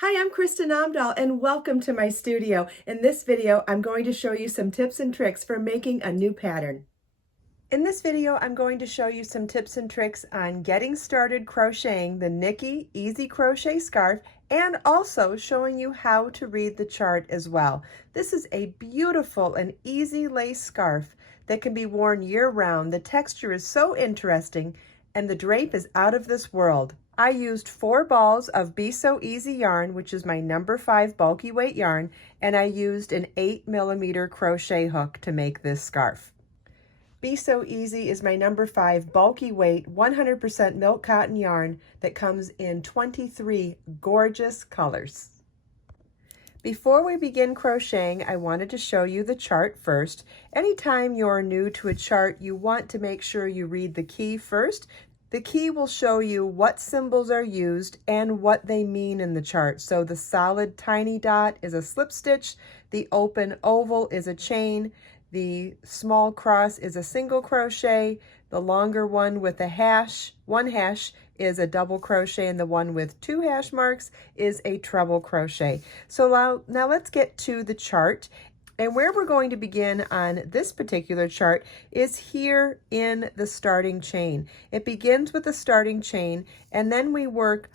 Hi, I'm Kristin Omdahl and welcome to my studio. In this video, I'm going to show you some tips and tricks for making a new pattern. In this video, I'm going to show you some tips and tricks on getting started crocheting the Nikki Easy Crochet Scarf and also showing you how to read the chart as well. This is a beautiful and easy lace scarf that can be worn year-round. The texture is so interesting and the drape is out of this world. I used 4 balls of Be So Easy yarn, which is my number 5 bulky weight yarn, and I used an 8mm crochet hook to make this scarf. Be So Easy is my number 5 bulky weight 100% milk cotton yarn that comes in 23 gorgeous colors. Before we begin crocheting, I wanted to show you the chart first. Anytime you're new to a chart, you want to make sure you read the key first. The key will show you what symbols are used and what they mean in the chart. So the solid tiny dot is a slip stitch, the open oval is a chain, the small cross is a single crochet, the longer one with a hash, 1 hash, is a double crochet, and the one with 2 hash marks is a treble crochet. So now let's get to the chart. And where we're going to begin on this particular chart is here in the starting chain. It begins with the starting chain, and then we work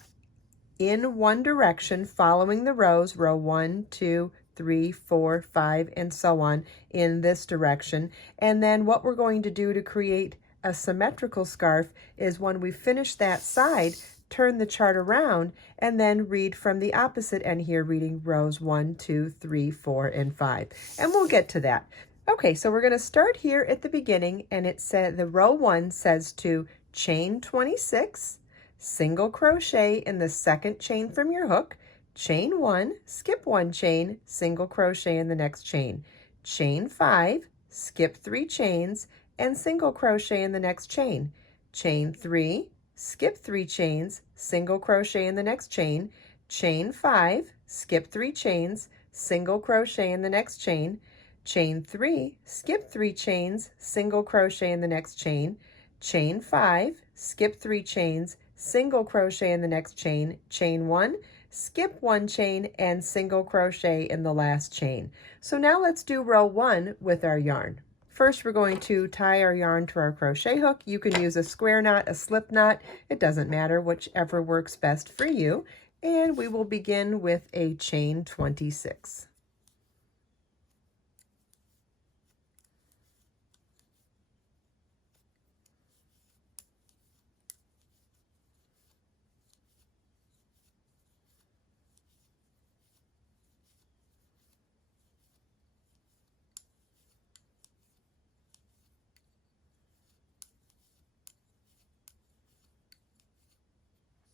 in one direction following the rows, row 1, 2, 3, 4, 5, and so on in this direction. And then what we're going to do to create a symmetrical scarf is when we finish that side, turn the chart around and then read from the opposite end here, reading rows 1, 2, 3, 4, and 5. And we'll get to that. Okay, so we're going to start here at the beginning, and it said the row 1 says to chain 26, single crochet in the second chain from your hook, chain 1, skip 1 chain, single crochet in the next chain, chain 5, skip 3 chains, and single crochet in the next chain, chain 3, skip 3 chains, single crochet in the next chain, chain 5, skip 3 chains, single crochet in the next chain, chain 3, skip 3 chains, single crochet in the next chain, chain 5, skip 3 chains, single crochet in the next chain, chain 1, skip 1 chain, and single crochet in the last chain. So now let's do row 1 with our yarn. First, we're going to tie our yarn to our crochet hook. You can use a square knot, a slip knot. It doesn't matter, whichever works best for you. And we will begin with a chain 26.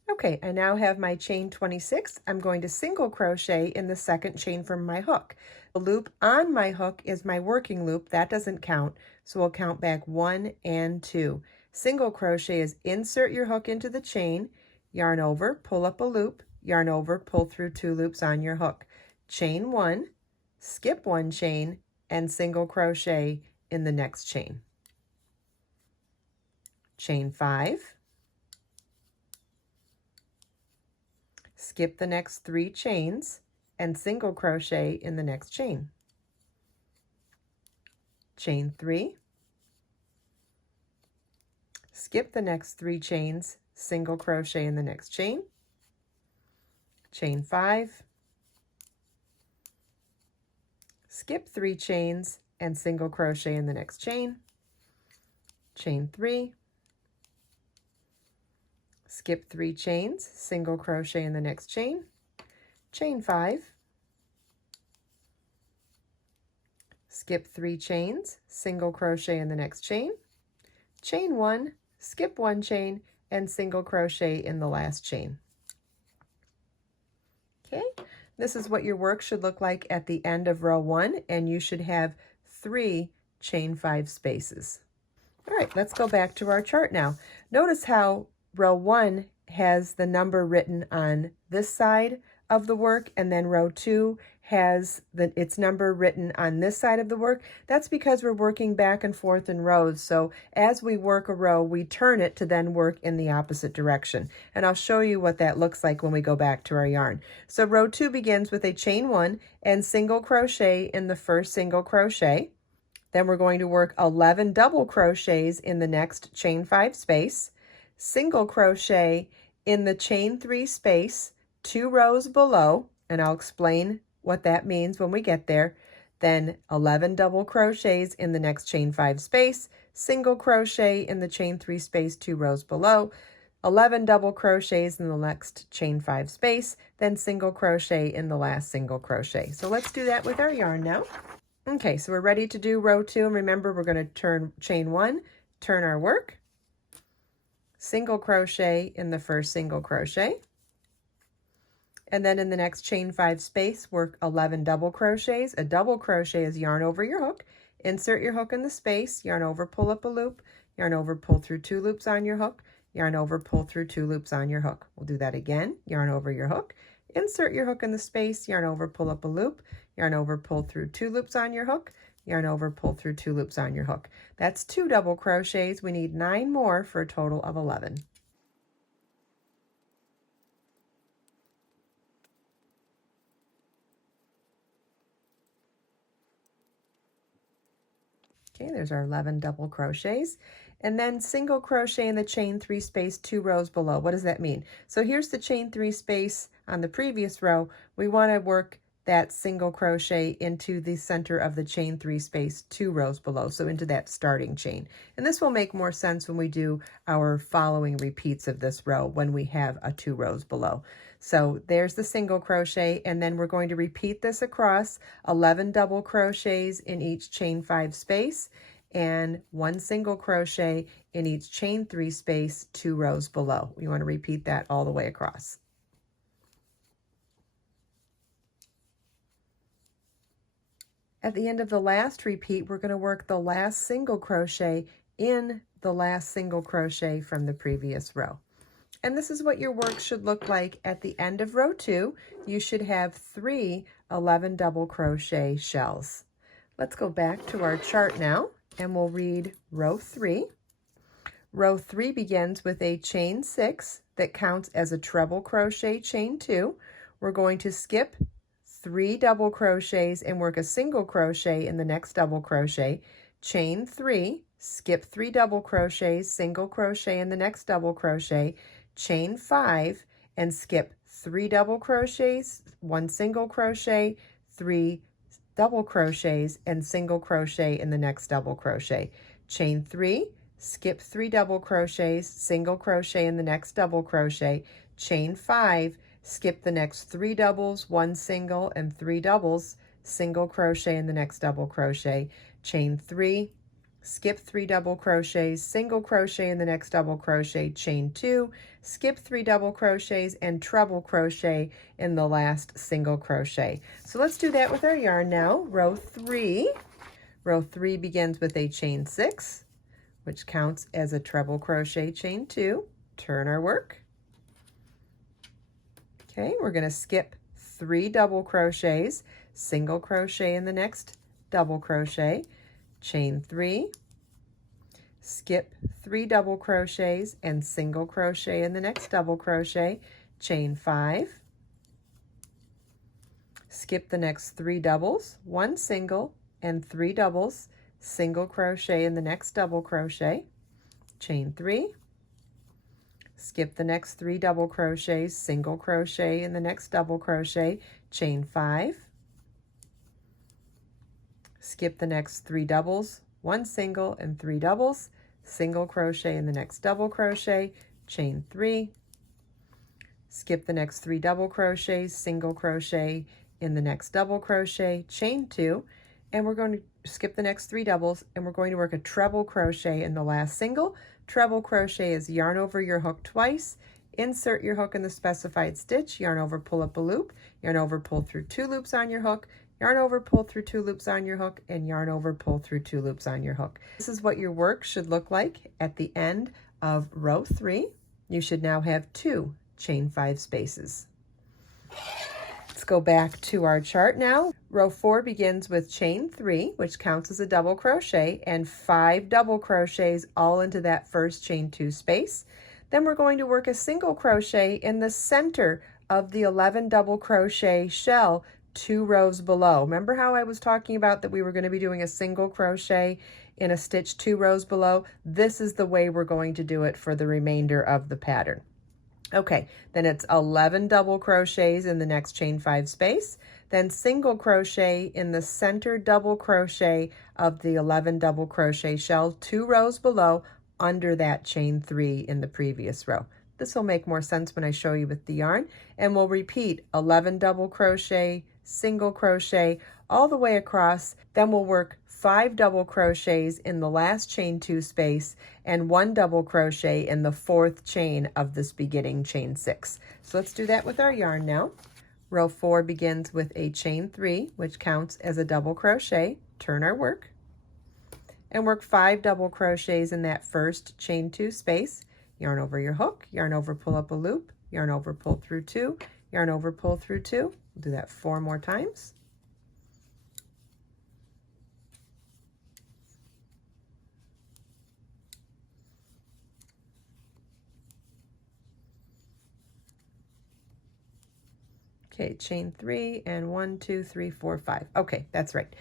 Okay, I now have my chain 26. I'm going to single crochet in the second chain from my hook. The loop on my hook is my working loop. That doesn't count, so we'll count back 1 and 2. Single crochet is insert your hook into the chain, yarn over, pull up a loop, yarn over, pull through 2 loops on your hook. Chain 1, skip 1 chain, and single crochet in the next chain. Chain 5, skip the next 3 chains, and single crochet in the next chain. Chain 3, skip the next 3 chains, single crochet in the next chain. Chain 5, skip 3 chains, and single crochet in the next chain. Chain 3, skip 3 chains, single crochet in the next chain, chain 5, skip 3 chains, single crochet in the next chain, chain 1, skip 1 chain, and single crochet in the last chain. Okay, this is what your work should look like at the end of row 1, and you should have 3 chain 5 spaces. All right, let's go back to our chart now. Notice how row 1 has the number written on this side of the work, and then row 2 has its number written on this side of the work. That's because we're working back and forth in rows. So as we work a row, we turn it to then work in the opposite direction. And I'll show you what that looks like when we go back to our yarn. So row 2 begins with a chain 1 and single crochet in the first single crochet. Then we're going to work 11 double crochets in the next chain 5 space, single crochet in the chain 3 space, 2 rows below, and I'll explain what that means when we get there. Then 11 double crochets in the next chain 5 space, single crochet in the chain 3 space, 2 rows below, 11 double crochets in the next chain 5 space, then single crochet in the last single crochet. So let's do that with our yarn now. Okay, so we're ready to do row 2, and remember we're going to turn chain 1, turn our work, single crochet in the first single crochet, and then in the next chain 5 space, work 11 double crochets. A double crochet is yarn over your hook. Insert your hook in the space, yarn over, pull up a loop, yarn over, pull through 2 loops on your hook, yarn over, pull through 2 loops on your hook. We'll do that again. Yarn over your hook, insert your hook in the space, yarn over, pull up a loop, yarn over, pull through 2 loops on your hook, yarn over, pull through 2 loops on your hook. That's 2 double crochets. We need 9 more for a total of 11. Okay, there's our 11 double crochets. And then single crochet in the chain 3 space, 2 rows below. What does that mean? So here's the chain 3 space on the previous row. We want to work that single crochet into the center of the chain 3 space, 2 rows below, so into that starting chain. And this will make more sense when we do our following repeats of this row when we have a 2 rows below. So there's the single crochet, and then we're going to repeat this across 11 double crochets in each chain 5 space and 1 single crochet in each chain 3 space, 2 rows below. We want to repeat that all the way across. At the end of the last repeat, we're going to work the last single crochet in the last single crochet from the previous row. And this is what your work should look like at the end of row 2. You should have 3 11 double crochet shells. Let's go back to our chart now, and we'll read row 3. Row 3 begins with a chain 6 that counts as a treble crochet chain 2. We're going to skip 3 double crochets and work a single crochet in the next double crochet, chain 3, skip 3 double crochets, single crochet in the next double crochet, chain 5, and skip 3 double crochets, 1 single crochet, 3 double crochets, and single crochet in the next double crochet, chain 3, skip 3 double crochets, single crochet in the next double crochet, chain 5, skip the next 3 doubles, 1 single, and 3 doubles, single crochet in the next double crochet, chain 3, skip 3 double crochets, single crochet in the next double crochet, chain 2, skip 3 double crochets, and treble crochet in the last single crochet. So let's do that with our yarn now. Row 3. Row 3 begins with a chain 6, which counts as a treble crochet chain 2. Turn our work. Okay, we're going to skip 3 double crochets, single crochet in the next double crochet, chain 3, skip 3 double crochets and single crochet in the next double crochet, chain 5, skip the next 3 doubles, 1 single and 3 doubles, single crochet in the next double crochet, chain 3, skip the next 3 double crochets, single crochet in the next double crochet, chain 5, skip the next 3 doubles, 1 single and 3 doubles, single crochet in the next double crochet, chain 3, skip the next 3 double crochets, single crochet in the next double crochet, chain 2, and we're going to skip the next 3 doubles, and we're going to work a treble crochet in the last single. Treble crochet is yarn over your hook twice, insert your hook in the specified stitch, yarn over, pull up a loop, yarn over, pull through 2 loops on your hook, yarn over, pull through 2 loops on your hook, and yarn over, pull through 2 loops on your hook. This is what your work should look like at the end of row 3. You should now have 2 chain 5 spaces. go back to our chart now. Row 4 begins with chain 3, which counts as a double crochet, and 5 double crochets all into that first chain 2 space. Then we're going to work a single crochet in the center of the 11 double crochet shell 2 rows below. Remember how I was talking about that we were going to be doing a single crochet in a stitch 2 rows below? This is the way we're going to do it for the remainder of the pattern. Okay, then it's 11 double crochets in the next chain 5 space, then single crochet in the center double crochet of the 11 double crochet shell 2 rows below under that chain 3 in the previous row. This will make more sense when I show you with the yarn, and we'll repeat 11 double crochet, single crochet all the way across. Then we'll work 5 double crochets in the last chain 2 space and 1 double crochet in the 4th chain of this beginning chain 6. So let's do that with our yarn now. Row 4 begins with a chain 3, which counts as a double crochet. Turn our work and work 5 double crochets in that first chain 2 space. Yarn over your hook, yarn over, pull up a loop, yarn over, pull through 2, yarn over, pull through 2. We'll do that 4 more times. Okay, chain 3 and 1, 2, 3, 4, 5. Okay, that's right.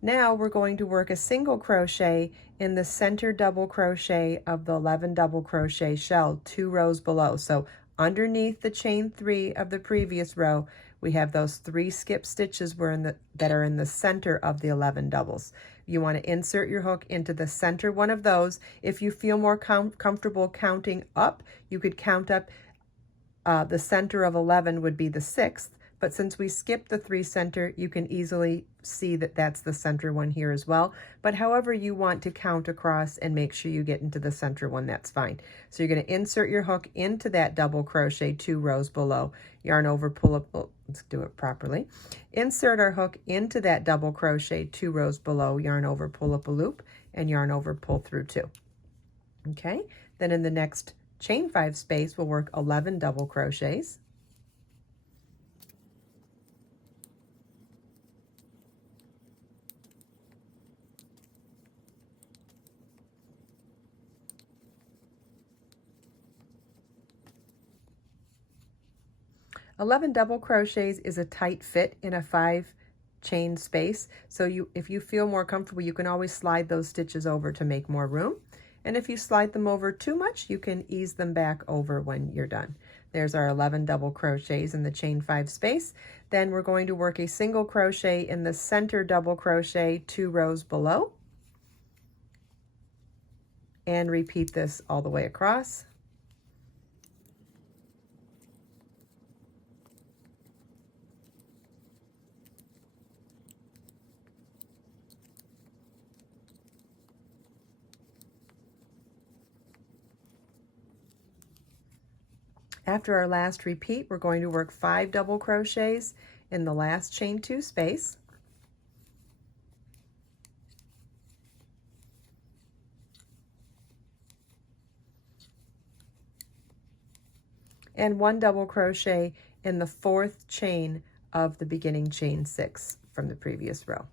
Now we're going to work a single crochet in the center double crochet of the 11 double crochet shell 2 rows below. So underneath the chain 3 of the previous row, we have those 3 skip stitches that are in the center of the 11 doubles. You want to insert your hook into the center one of those. If you feel more comfortable counting up, you could count up. The center of 11 would be the 6th. But since we skipped the 3 center, you can easily see that that's the center one here as well. But however you want to count across and make sure you get into the center one, that's fine. So you're going to insert your hook into that double crochet 2 rows below. Yarn over, pull up, let's do it properly. Insert our hook into that double crochet 2 rows below, yarn over, pull up a loop, and yarn over, pull through 2. Okay, then in the next chain 5 space, we'll work 11 double crochets. Double crochets is a tight fit in a 5 chain space. So if you feel more comfortable, you can always slide those stitches over to make more room. And if you slide them over too much, you can ease them back over when you're done. There's our 11 double crochets in the chain 5 space. Then we're going to work a single crochet in the center double crochet 2 rows below. And repeat this all the way across. After our last repeat, we're going to work 5 double crochets in the last chain 2 space. And 1 double crochet in the 4th chain of the beginning chain 6 from the previous row.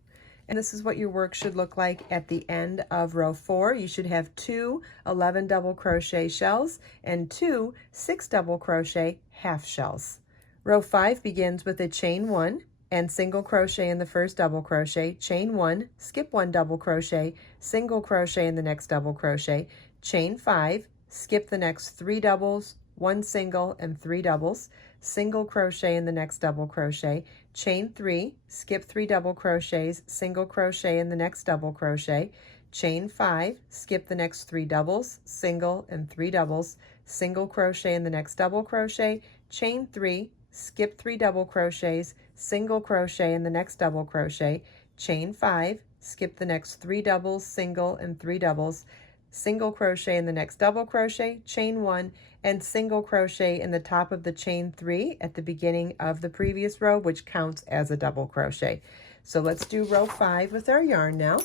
And this is what your work should look like at the end of row 4. You should have 2 11 double crochet shells and 2 6 double crochet half shells. Row 5 begins with a chain 1 and single crochet in the first double crochet, chain 1, skip 1 double crochet, single crochet in the next double crochet, chain 5, skip the next 3 doubles, 1 single and 3 doubles, single crochet in the next double crochet, chain 3, skip 3 double crochets, single crochet in the next double crochet, chain 5, skip the next 3 doubles, single and 3 doubles, single crochet in the next double crochet, chain 3, skip 3 double crochets, single crochet in the next double crochet, chain 5, skip the next 3 doubles, single and 3 doubles, single crochet in the next double crochet, chain 1, and single crochet in the top of the chain 3 at the beginning of the previous row, which counts as a double crochet. So let's do row 5 with our yarn now.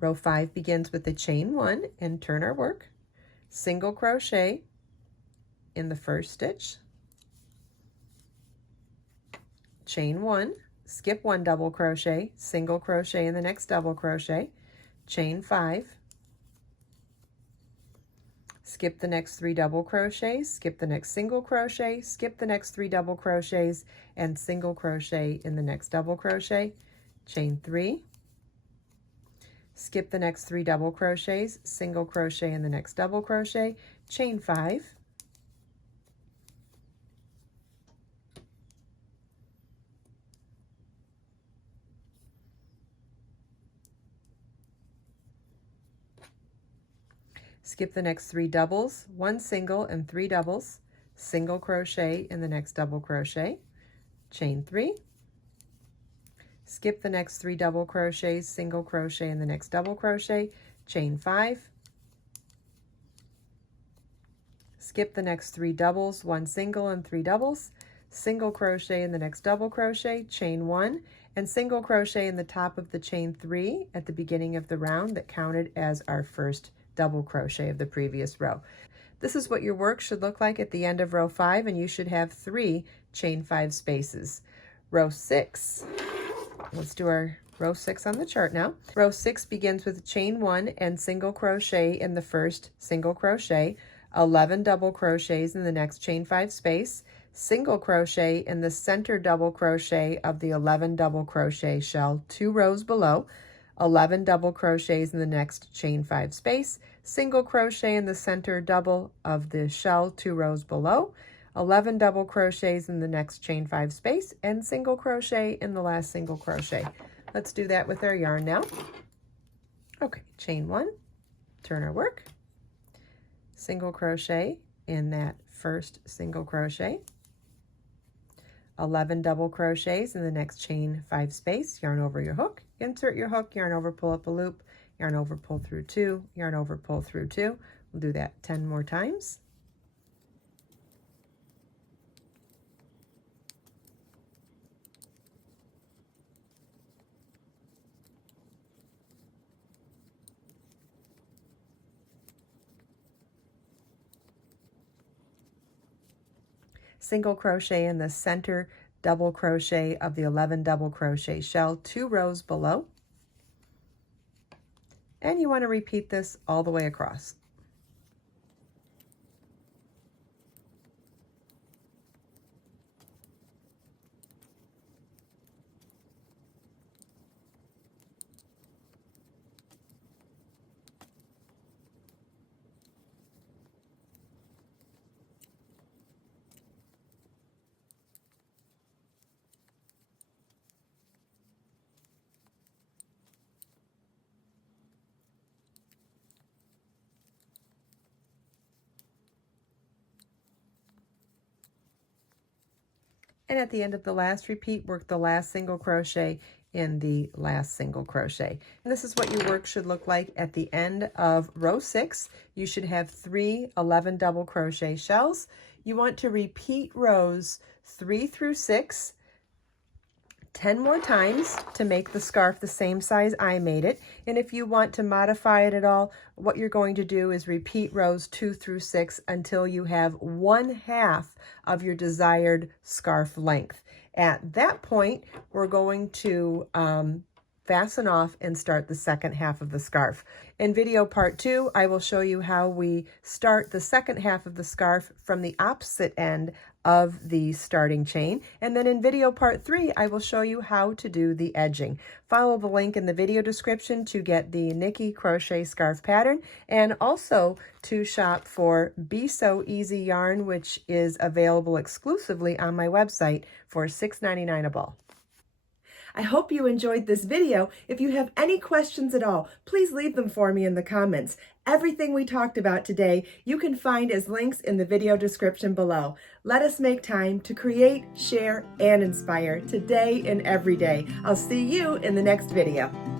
Row 5 begins with the chain 1 and turn our work, single crochet in the first stitch, chain 1, skip 1 double crochet, single crochet in the next double crochet, chain 5, skip the next 3 double crochets, skip the next single crochet, skip the next 3 double crochets, and single crochet in the next double crochet, chain 3, skip the next 3 double crochets, single crochet in the next double crochet, chain 5, skip the next 3 doubles, 1 single and 3 doubles, single crochet in the next double crochet, chain 3, skip the next 3 double crochets, single crochet in the next double crochet, chain 5, skip the next 3 doubles, 1 single and 3 doubles, single crochet in the next double crochet, chain 1, and single crochet in the top of the chain 3 at the beginning of the round that counted as our first double crochet of the previous row. This is what your work should look like at the end of row 5, and you should have 3 chain 5 spaces. Row 6, let's do our row 6 on the chart now. Row 6 begins with chain 1 and single crochet in the first single crochet, 11 double crochets in the next chain 5 space, single crochet in the center double crochet of the 11 double crochet shell 2 rows below, 11 double crochets in the next chain 5 space, single crochet in the center double of the shell 2 rows below, 11 double crochets in the next chain 5 space, and single crochet in the last single crochet. Let's do that with our yarn now. Okay, chain 1, turn our work, single crochet in that first single crochet, 11 double crochets in the next chain 5 space, yarn over your hook, insert your hook, yarn over, pull up a loop, yarn over, pull through 2, yarn over, pull through 2. We'll do that 10 more times. Single crochet in the center double crochet of the 11 double crochet shell 2 rows below, and you want to repeat this all the way across. And at the end of the last repeat, work the last single crochet in the last single crochet. And this is what your work should look like at the end of row 6. You should have 3 11 double crochet shells. You want to repeat rows 3 through 6 10 more times to make the scarf the same size I made it. And if you want to modify it at all, what you're going to do is repeat rows 2 through 6 until you have 1/2 of your desired scarf length. At that point, we're going to fasten off and start the second half of the scarf. In video part 2, I will show you how we start the second half of the scarf from the opposite end of the starting chain. And then in video part 3, I will show you how to do the edging. Follow the link in the video description to get the Nikki crochet scarf pattern, and also to shop for Be So Easy yarn, which is available exclusively on my website for $6.99 a ball. I hope you enjoyed this video. If you have any questions at all, please leave them for me in the comments. Everything we talked about today, you can find as links in the video description below. Let us make time to create, share, and inspire today and every day. I'll see you in the next video.